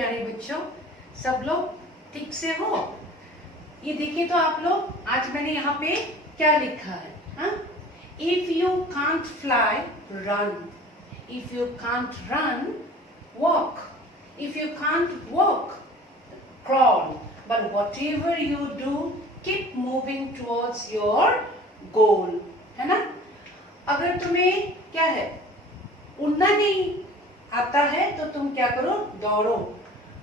प्यारे बच्चों, सब लोग ठीक से हो? ये देखिए तो आप लोग, आज मैंने यहाँ पे क्या लिखा है? हाँ, if you can't fly run, if you can't run walk, if you can't walk crawl, but whatever you do keep moving towards your goal, है ना? अगर तुम्हें क्या है, उड़ना नहीं आता है तो तुम क्या करो, दौड़ो।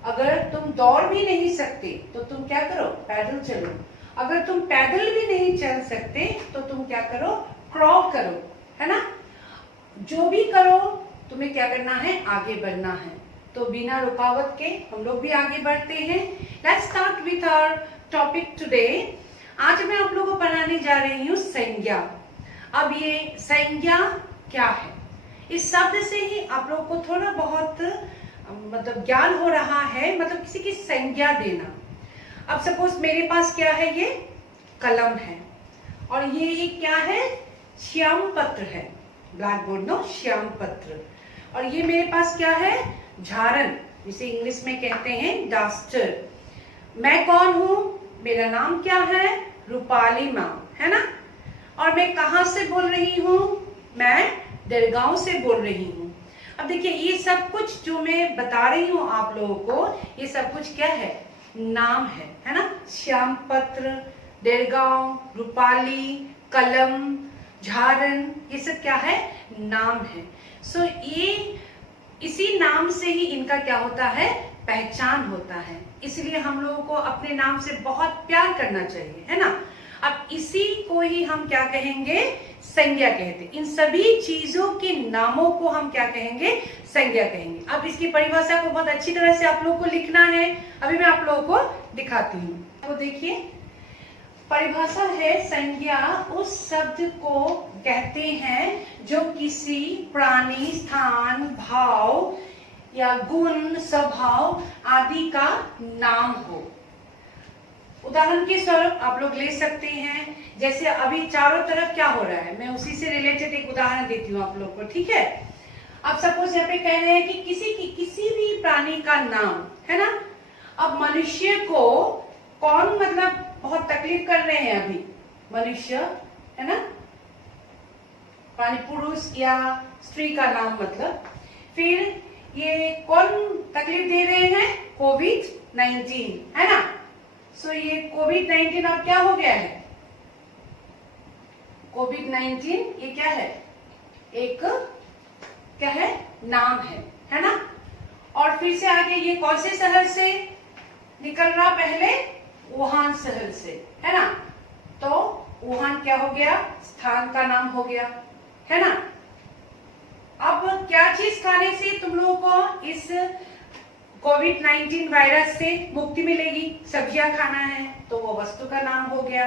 अगर तुम दौड़ भी नहीं सकते तो तुम क्या करो, पैदल चलो। अगर तुम पैदल भी नहीं चल सकते तो तुम क्या करो, क्रॉल करो, है ना? जो भी करो तुम्हें क्या करना है, आगे बढ़ना है। तो बिना रुकावट के हम लोग भी आगे बढ़ते हैं। Let's start with our topic today. आज मैं आप लोगों को पढ़ाने जा रही हूँ संज्ञा। अब ये संज्ञा क्या है, इस शब्द से ही आप लोगों को थोड़ा बहुत मतलब ज्ञान हो रहा है, मतलब किसी की संज्ञा देना। अब सपोज मेरे पास क्या है, ये कलम है और ये क्या है, श्याम पत्र है, ब्लैक बोर्ड नो, श्याम पत्र। और ये मेरे पास क्या है, झारन, जिसे इंग्लिश में कहते हैं डस्टर। मैं कौन हूं, मेरा नाम क्या है, रूपाली माँ, है ना? और मैं कहां से बोल रही हूं, मैं दरगांव से बोल रही हूं। अब देखिए ये सब कुछ जो मैं बता रही हूं आप लोगों को, ये सब कुछ क्या है, नाम है ना? श्याम पत्र, दरगांव, रूपाली, कलम, झारन, ये सब क्या है, नाम है। सो ये इसी नाम से ही इनका क्या होता है, पहचान होता है। इसलिए हम लोगों को अपने नाम से बहुत प्यार करना चाहिए, है ना? अब इसी को ही हम क्या कहेंगे, संज्ञा कहते हैं। इन सभी चीजों के नामों को हम क्या कहेंगे, संज्ञा कहेंगे। अब इसकी परिभाषा को बहुत अच्छी तरह से आप लोगों को लिखना है। अभी मैं आप लोगों को दिखाती हूँ। तो देखिए परिभाषा है, संज्ञा उस शब्द को कहते हैं जो किसी प्राणी, स्थान, भाव या गुण, स्वभाव आदि का नाम हो। उदाहरण के स्वरूप आप लोग ले सकते हैं, जैसे अभी चारों तरफ क्या हो रहा है, मैं उसी से रिलेटेड एक उदाहरण देती हूँ आप लोग को, ठीक है? अब सपोज यहाँ पे कह रहे हैं कि किसी भी प्राणी का नाम, है ना? अब मनुष्य को कौन मतलब बहुत तकलीफ कर रहे हैं अभी, मनुष्य, है ना? प्राणी, पुरुष या स्त्री का नाम मतलब। फिर ये कौन तकलीफ दे रहे हैं, कोविड-19, है ना? सो ये कोविड-19 अब क्या हो गया है, कोविड-19 ये क्या है, एक क्या है, नाम है ना? और फिर से आगे ये कौन से शहर से निकल रहा, पहले वुहान शहर से, है ना? तो वुहान क्या हो गया, स्थान का नाम हो गया, है ना? अब क्या चीज खाने से तुम लोगों को इस कोविड-19 वायरस से मुक्ति मिलेगी, सब्जियां खाना है, तो वो वस्तु का नाम हो गया।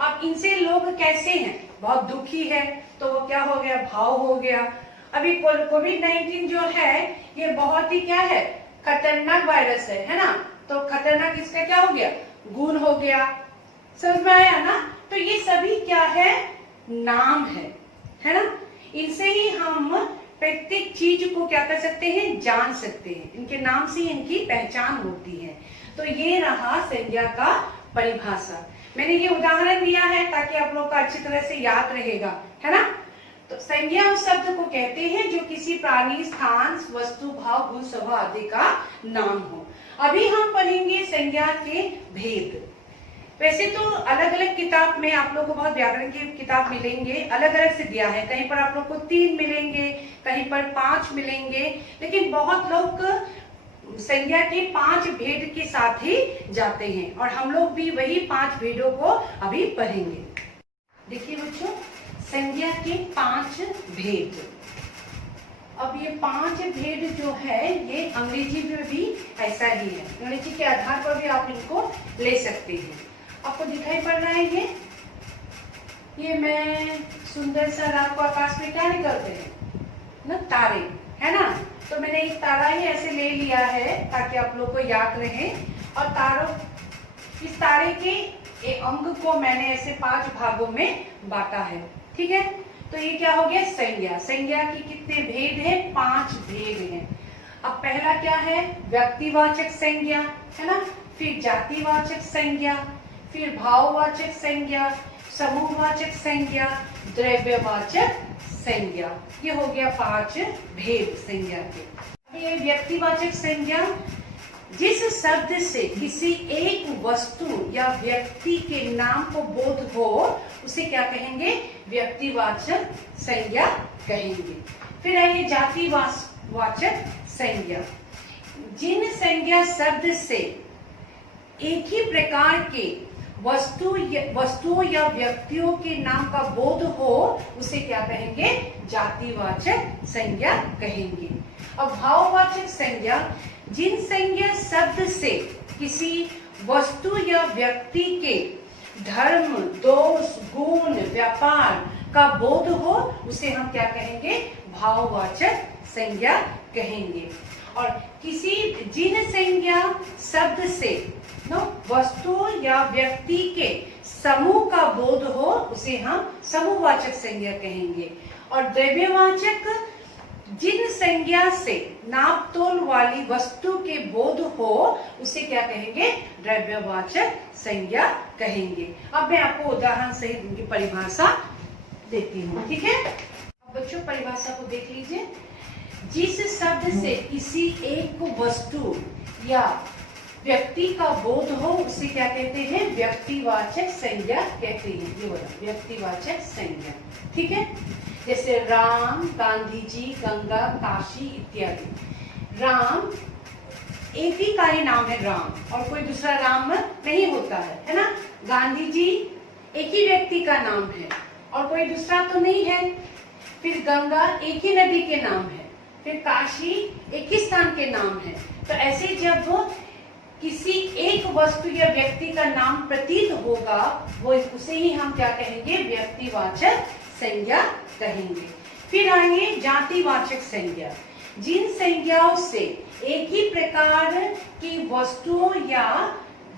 अब इनसे लोग कैसे हैं, बहुत दुखी है, तो वो क्या हो गया, भाव हो गया। अभी कोविड-19 जो है ये बहुत ही क्या है, खतरनाक वायरस है ना? तो खतरनाक इसका क्या हो गया, गुण हो गया। समझ में आया ना? तो ये सभी क्या है, नाम है ना? इनसे ही हम प्रत्येक चीज को क्या कर सकते हैं, जान सकते हैं। इनके नाम से इनकी पहचान होती है। तो ये रहा संज्ञा का परिभाषा। मैंने ये उदाहरण दिया है ताकि आप लोगों को अच्छी तरह से याद रहेगा, है ना? तो संज्ञा उस शब्द को कहते हैं जो किसी प्राणी, स्थान, वस्तु, भाव, गुण, स्वभाव आदि का नाम हो। अभी हम पढ़ेंगे संज्ञा के भेद। वैसे तो अलग अलग किताब में आप लोगों को बहुत व्याकरण की किताब मिलेंगे, अलग अलग से दिया है। कहीं पर आप लोग को 3 मिलेंगे, कहीं पर 5 मिलेंगे, लेकिन बहुत लोग संज्ञा के 5 भेद के साथ ही जाते हैं और हम लोग भी वही 5 भेदों को अभी पढ़ेंगे। देखिए बच्चों, संज्ञा के 5 भेद। अब ये 5 भेद जो है ये अंग्रेजी में भी ऐसा ही है। अंग्रेजी के आधार पर भी आप इनको ले सकते हैं। आपको दिखाई पड़ रहा है ये मैं सुंदर सा रात को आकाश में क्या निकलते हैं ना, तारे, है ना? तो मैंने एक तारा ही ऐसे ले लिया है ताकि आप लोग को याद रहे। और इस तारे के एक अंग को मैंने ऐसे 5 भागों में बांटा है, ठीक है? तो ये क्या हो गया, संज्ञा। संज्ञा की कितने भेद हैं, 5 भेद हैं। अब पहला क्या है, व्यक्तिवाचक संज्ञा, है ना, फिर जातिवाचक संज्ञा, फिर भाववाचक संज्ञा, समूहवाचक संज्ञा, द्रव्यवाचक संज्ञा। ये हो गया 5 भेद संज्ञा के। ये व्यक्तिवाचक संज्ञा, जिस शब्द से किसी एक वस्तु या व्यक्ति के नाम को बोध हो उसे क्या कहेंगे, व्यक्तिवाचक संज्ञा कहेंगे। फिर आइए जातिवाचक संज्ञा, जिन संज्ञा शब्द से एक ही प्रकार के वस्तुओं या व्यक्तियों के नाम का बोध हो उसे क्या कहेंगे, जातिवाचक संज्ञा कहेंगे। अब भाववाचक संज्ञा, जिन संज्ञा शब्द से किसी वस्तु या व्यक्ति के धर्म, दोष, गुण, व्यापार का बोध हो उसे हम क्या कहेंगे, भाववाचक संज्ञा कहेंगे। और जिन संज्ञा शब्द से वस्तु या व्यक्ति के समूह का बोध हो उसे हम समूहवाचक संज्ञा कहेंगे। और द्रव्यवाचक, जिन संज्ञा से नाप तोल वाली वस्तु के बोध हो उसे क्या कहेंगे, द्रव्यवाचक संज्ञा कहेंगे। अब मैं आपको उदाहरण सहित उनकी परिभाषा देती हूँ, ठीक है। अब बच्चों परिभाषा को देख लीजिए। जिस शब्द से किसी एक वस्तु या व्यक्ति का बोध हो उसे क्या कहते हैं, व्यक्तिवाचक संज्ञा कहते हैं। ये बोला व्यक्तिवाचक संज्ञा, ठीक है। जैसे राम, गांधी जी, गंगा, काशी इत्यादि। राम एक ही का ही नाम है राम, और कोई दूसरा राम नहीं होता है ना। गांधी जी एक ही व्यक्ति का नाम है और कोई दूसरा तो नहीं है। फिर गंगा एक ही नदी के नाम है, फिर काशी एक ही स्थान के नाम है। तो ऐसे जब किसी एक वस्तु या व्यक्ति का नाम प्रतीत होगा वो उसे ही हम क्या कहेंगे, व्यक्तिवाचक संज्ञा कहेंगे। फिर आइए जातिवाचक संज्ञा, जिन संज्ञाओं से एक ही प्रकार की वस्तुओं या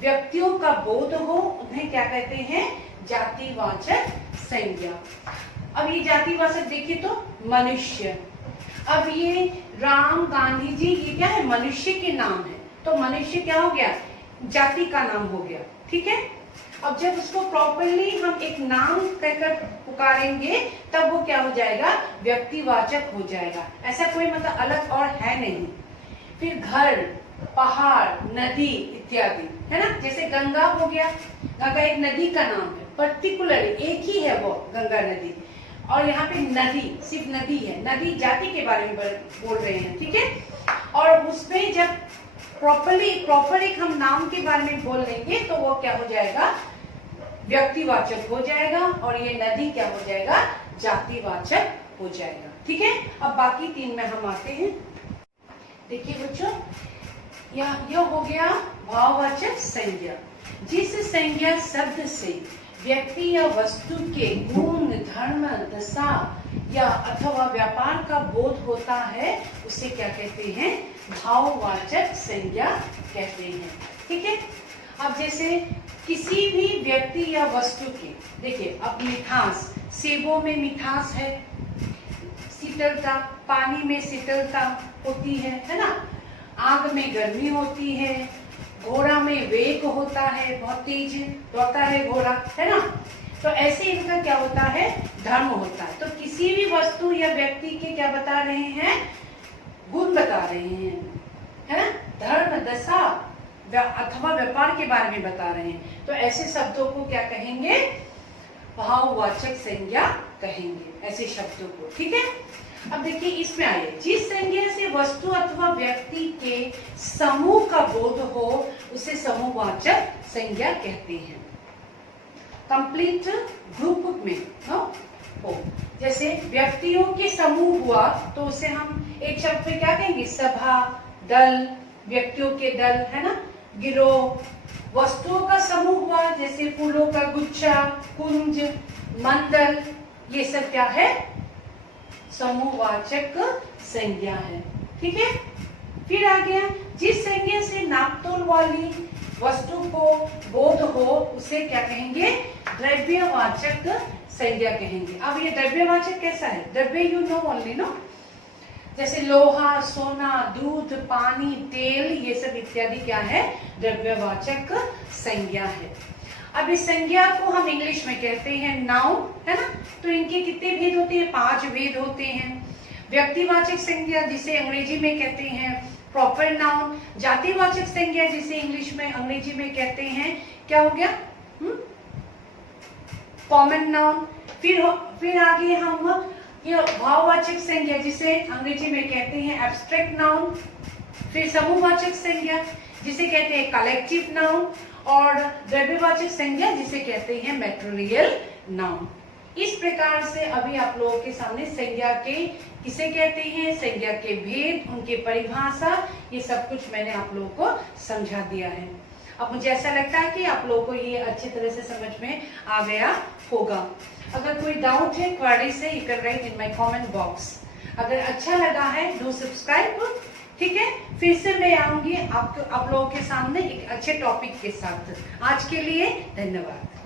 व्यक्तियों का बोध हो उन्हें क्या कहते हैं, जातिवाचक संज्ञा। अब ये जातिवाचक देखिए तो मनुष्य, अब ये राम, गांधी जी, ये क्या है, मनुष्य के नाम है। तो मनुष्य क्या हो गया, जाति का नाम हो गया, ठीक है। अब जब उसको प्रॉपरली हम एक नाम कहकर पुकारेंगे तब वो क्या हो जाएगा, व्यक्तिवाचक हो जाएगा। ऐसा कोई मतलब अलग और है नहीं। फिर घर, पहाड़, नदी इत्यादि, है ना। जैसे गंगा हो गया, गंगा एक नदी का नाम है, पर्टिकुलरली एक ही है वो गंगा नदी। और यहाँ पे नदी सिर्फ नदी है, नदी जाति के बारे में बोल रहे हैं, ठीक है। और उसमें जब प्रॉपर एक हम नाम के बारे में बोल लेंगे तो वो क्या हो जाएगा, व्यक्तिवाचक हो जाएगा। और ये नदी क्या हो जाएगा, जातिवाचक हो जाएगा, ठीक है। अब बाकी 3 में हम आते हैं। देखिए बच्चों, यह हो गया भाववाचक संज्ञा, जिस संज्ञा शब्द से व्यक्ति या वस्तु के गुण, धर्म, दशा या अथवा व्यापार का बोध होता है उसे क्या कहते हैं, भाववाचक संज्ञा कहते हैं, ठीक है। अब जैसे किसी भी व्यक्ति या वस्तु के, देखिए अब मिठास, सेबों में मिठास है, शीतलता, पानी में शीतलता होती है ना। आग में गर्मी होती है, घोड़ा में वेग होता है, बहुत तेज दौड़ता है घोड़ा, है ना। तो ऐसे इनका क्या होता है, धर्म होता है। तो किसी भी वस्तु या व्यक्ति के क्या बता रहे हैं, गुण बता रहे हैं, है ना, धर्म, दशा अथवा व्यापार के बारे में बता रहे हैं। तो ऐसे शब्दों को क्या कहेंगे, भाववाचक संज्ञा कहेंगे, ऐसे शब्दों को, ठीक है। अब देखिए इसमें आइए, जिस संज्ञा से वस्तु अथवा व्यक्ति के समूह का बोध हो उसे समूहवाचक संज्ञा कहते हैं। कंप्लीट ग्रुप में हो, जैसे व्यक्तियों के समूह हुआ तो उसे हम एक शब्द में क्या कहेंगे, सभा, दल, व्यक्तियों के दल, है ना, गिरोह। वस्तुओं का समूह हुआ जैसे फूलों का गुच्छा, कुंज, मंडल, ये सब क्या है, समूहवाचक संज्ञा है, ठीक है। फिर आ गया, जिस संज्ञा से नापतोल वाली वस्तु को बोध हो उसे क्या कहेंगे, द्रव्यवाचक संज्ञा कहेंगे। अब ये द्रव्यवाचक कैसा है, द्रव्य यू नो ओनली नो, जैसे लोहा, सोना, दूध, पानी, तेल, ये सब इत्यादि क्या है, द्रव्यवाचक संज्ञा है। अब इस संज्ञा को हम इंग्लिश में कहते हैं नाउन, है ना। तो इनके कितने भेद होते हैं, 5 भेद होते हैं। व्यक्तिवाचक संज्ञा जिसे अंग्रेजी में कहते हैं प्रॉपर नाउन, जातिवाचक संज्ञा जिसे इंग्लिश में अंग्रेजी में कहते हैं क्या हो गया, कॉमन नाउन। फिर आगे हम ये भाववाचक संज्ञा जिसे अंग्रेजी में कहते हैं एब्स्ट्रैक्ट नाउन। फिर समूहवाचक संज्ञा जिसे कहते हैं कलेक्टिव नाउन, और द्रव्यवाचक संज्ञा जिसे कहते हैं मैटेरियल नाउन। इस प्रकार से अभी आप लोगों के सामने संज्ञा के किसे कहते हैं, संज्ञा के भेद, उनकी परिभाषा, ये सब कुछ मैंने आप लोगों को समझा दिया है। अब मुझे ऐसा लगता है कि आप लोगों को ये अच्छी तरह से समझ में आ गया होगा। अगर कोई डाउट है, क्वेरीज है, you can write in my comment box. अगर अच्छा लगा है डू सब्सक्राइब, ठीक है। फिर से मैं आऊंगी आप लोगों के सामने एक अच्छे टॉपिक के साथ। आज के लिए धन्यवाद।